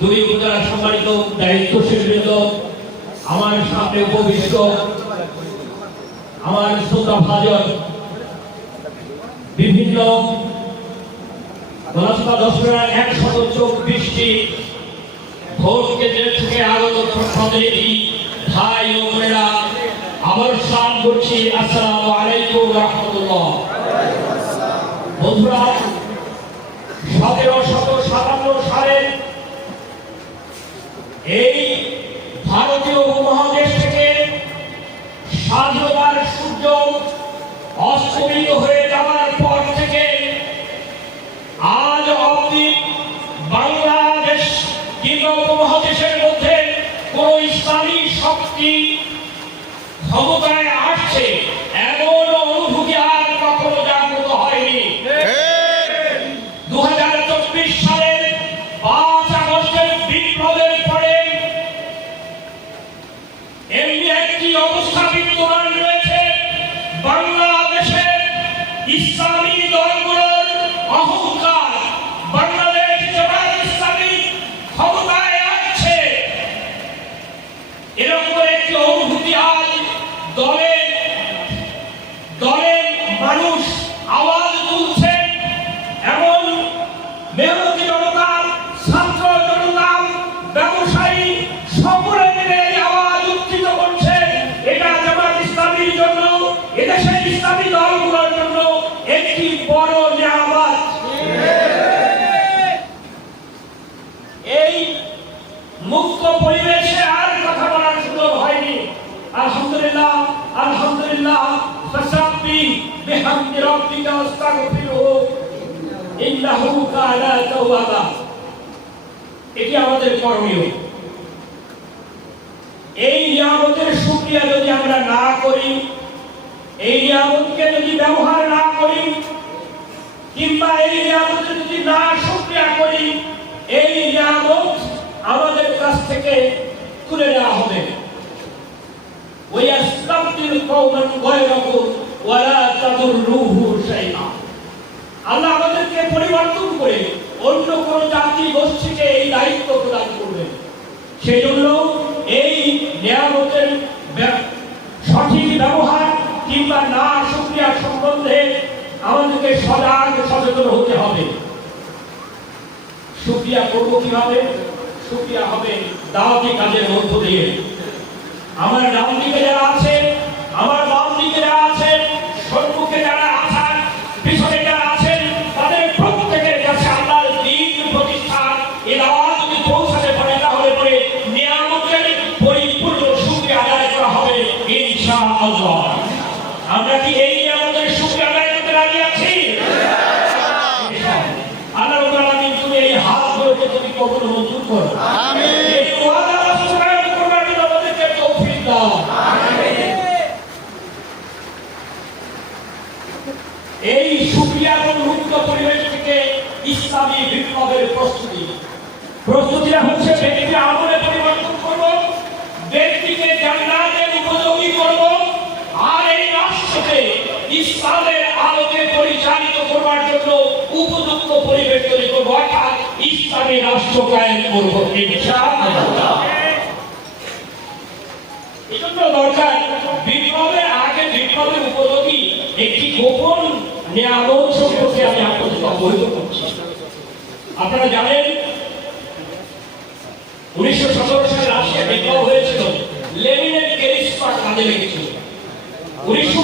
দুই উপজেলার সম্মানিত দায়িত্বশীল বৃন্দ, আমার সামনে উপবিষ্ট আমার শ্রোতাভাজন বিভিন্ন দশরা 124টি ভোট কেন্দ্র থেকে আগত প্রতিনিধি ভাই ও বোনেরা, আবার সালাম করছি, আসসালামু আলাইকুম ওয়া রাহমাতুল্লাহ। বন্ধুরা, 1757 সালে এই ভারতীয় উপমহাদেশ থেকে স্বাধীনতার সূর্য অস্তমিত হয়ে যাওয়ার পর থেকে আজ অবধি বাংলাদেশ কিংবা উপমহাদেশের মধ্যে কোন ইসলামী শক্তি ক্ষমতায় আসছে এমন অনুভূতি আর কখনো জাগ্রত হয়নি। 2024 সালের 5 আগস্টের বিপ্লবের পরে এমনি একটি অবস্থা বিদ্যমান রয়েছে, বাংলাদেশের ইসলামী দলগুলোর অহংকার, বাংলাদেশ জামায়াত ইসলামী ক্ষমতায় আসছে এরকম একটি অনুভূতি আজ দলে দলে মানুষ আওয়াজ তুলছে। এমন মেহনতি জনতা, ছাত্র জনতা, ব্যবসায়ী সকলে মিলে এই আওয়াজ উত্থিত করছে। এটা জামায়াত ইসলামীর জন্য, এদেশের ইসলামী দলগুলোর জন্য একটি বড় নিয়ামত। এই মুক্ত পরিবেশে আর কথা বলার সুযোগ হয়নি। আলহামদুলিল্লাহ, আলহামদুলিল্লাহ, ফাসাব্বিহ বিহামদি রাব্বিকা ওয়াস্তাগফিরহু ইন্নাহু কানা তাওয়াবা। এটি আমাদের করণীয়। এই নিয়ামতের শুকরিয়া যদি আমরা না করি, এই নিয়ামতকে যদি ব্যবহার না করি, কিংবা এই নিয়ামতের যদি না শুকরিয়া করি, এই নিয়ামত আমাদের কাছ থেকে তুলে নেওয়া হবে। ওয়াস্তাবদিল কওমান গায়রাকুম ওয়ালা তাদুররুহু শাইআ। আল্লাহ আমাদেরকে পরিবর্তন করে অন্য কোন জাতি গোষ্ঠীকে এই দায়িত্ব প্রদান করবেন। সেজন্য এই নিয়ামতের সঠিক ব্যবহার কিংবা না শুকরিয়া সম্বন্ধে আমাদেরকে সজাগ সচেতন হতে হবে। শুকরিয়া করব কিভাবে? শুকরিয়া হবে দাওয়াতি কাজের মধ্য দিয়ে। আমার ডান দিকে যারা আছে, আমার বাম দিকে যারা আছে, সম্মুখে যারা আছেন, পিছনে যারা আছেন, তাদের প্রত্যেকের কাছে আল্লাহর দ্বীন প্রতিষ্ঠা এই আওয়াজ যদি পৌঁছাতে পারে, তাহলে পরে নিয়ামতের পরিপূর্ণ শুকরিয়া আদায় করা হবে ইনশাআল্লাহ। আমরা কি এই নিয়ামতের শুকরিয়া আদায় করতে রাজি আছি? আল্লাহ রাব্বুল আলামিন, তুমি এই হাতগুলোকে তুমি কবুল মঞ্জুর করো। আমিন। এই ওয়াদা বাস্তবায়ন করার জন্য আমাদেরকে তৌফিক দাও। আমিন। এই শুকরিয়া এবং মুক্ত পরিবেশ থেকে ইসলামী বিপ্লবের প্রস্তুতিটা হচ্ছে ব্যক্তিকে আমলে পরিবর্তন করব, ব্যক্তিকে জান্নাতের উপযোগী করব, আর এই রাষ্ট্রকে ইসলামের আলোকে পরিচালিত করবার জন্য উপযুক্ত পরিবেশ তৈরি করব, অর্থাৎ ইসলামী রাষ্ট্র কায়েম করব ইনশাআল্লাহ। এজন্য দরকার বিপ্লবের আগে বিপ্লবের উপযোগী একটি গোপন নিয়ামত সম্পর্কে আমি আপনাদের অবহিত করছি। আপনারা জানেন 1917 সালে রাশিয়া বিপ্লব হয়েছিল, লেনিনের কেরিশমা কাজে লেগেছিল। 19